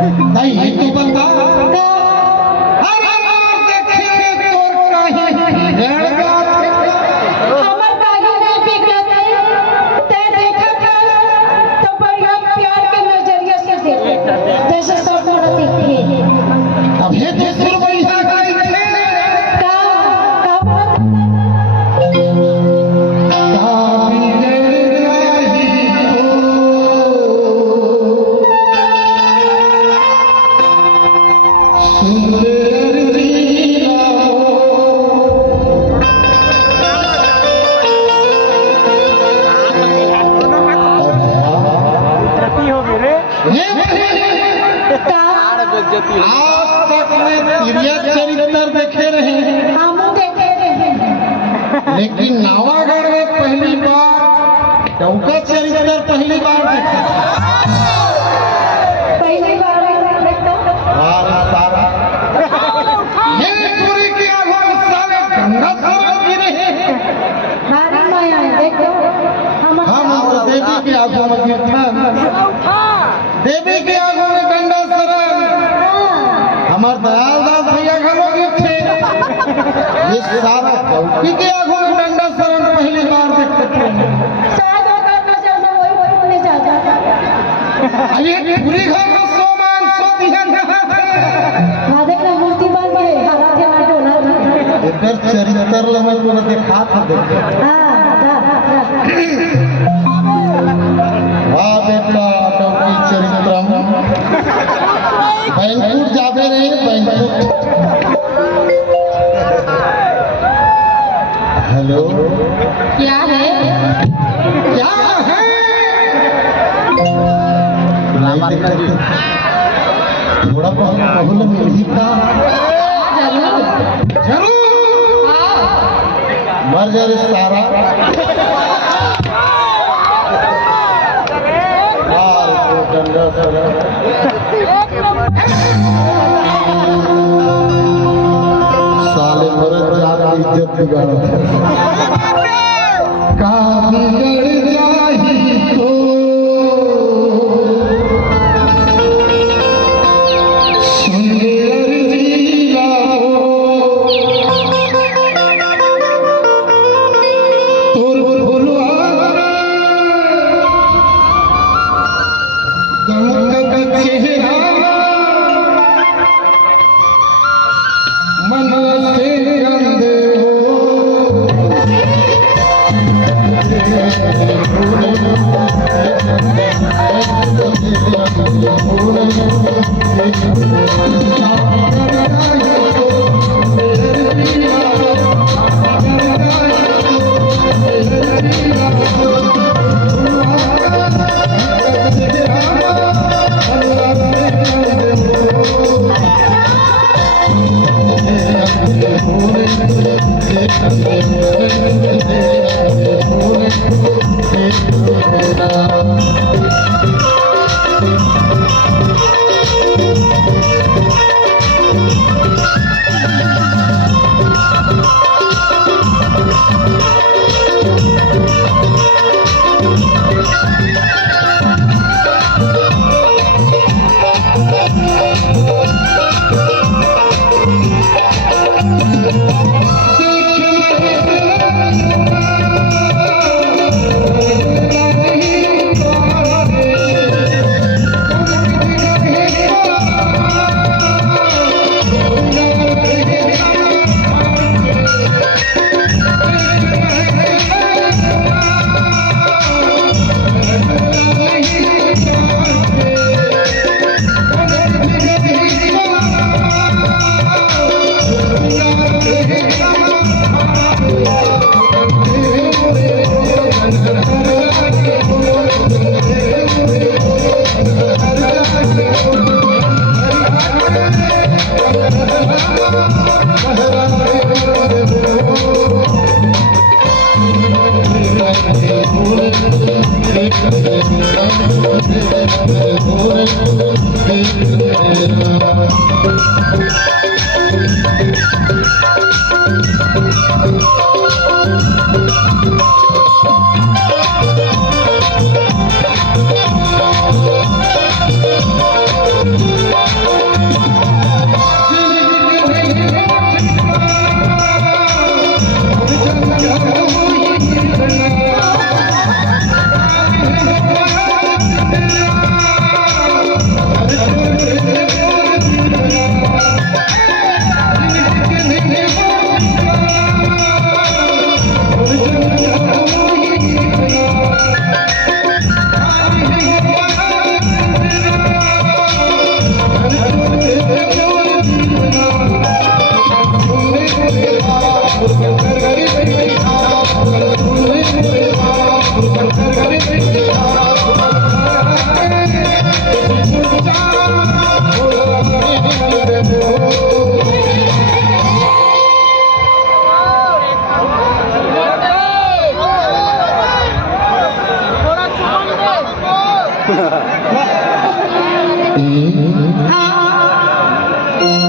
नहीं तू बता अरे मार देखे तोर काहे भेड़ गात हमर बागी नहीं बिगड़त ते देखा था तो बढ़िया प्यार के नजरिए से देखे जैसे सब थोड़ा देखते हैं अब ये तो सुरवैया गाई थे का बात आज तक में तिरिया चरित्र देखे रहे हम देखे रहे लेकिन नवागढ़ में पहली बार डौका चरित्र पहली बार देखे पहली बार देखता सारा ये पूरी की आगो साले गंगा सरल गिरे भारी माया देखो हम देवी के आगो में कीर्तन देवी के आगो में गंगा सरल हमार दयाल दास भैया घरों के थे ये सारा डौकी के आगो में गंगा सरल पहली बार देखते थे शायद अगर न जाना वही होने जा जाता अब ये पूरी घर को सोमान सो दिया कहाँ थे माधव ने मूर्ति बन के हरा थे ना डोला इधर चरित्र लगे तो देखा था देखे हां जा वाह बेटा डौकी चरित्रम बैंकुट जाबे रे बैंकुट हेलो क्या है क्या है थोड़ा बहुत बहुल मिली का जरूर मर जा रे सारा यार को डंडा सर साले मरद जा इज्जत बिगाड़ का बिगड़ जाही तो सुंदर जीला तोर फुलवा दमक चेहरा मन से गंदे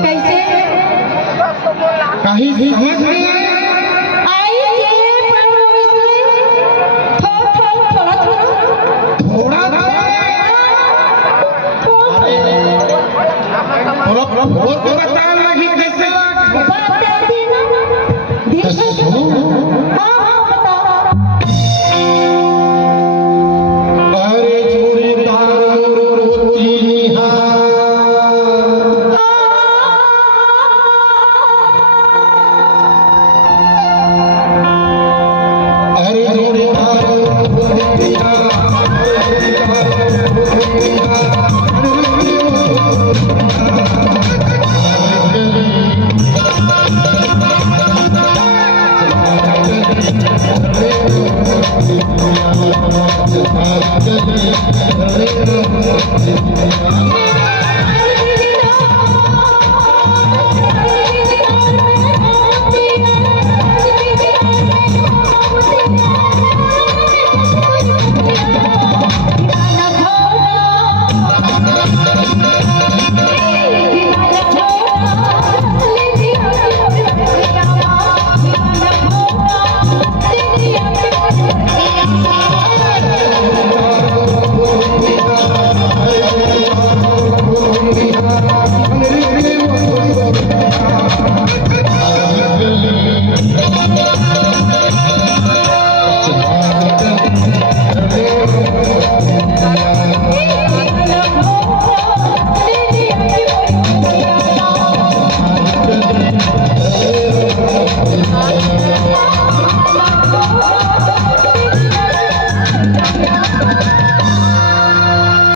कैसे कहीं समझ नहीं आया। थोड़ा बता लगी कैसे अरे जोड़ीदार रोती अरे जोड़ीदार Thank you.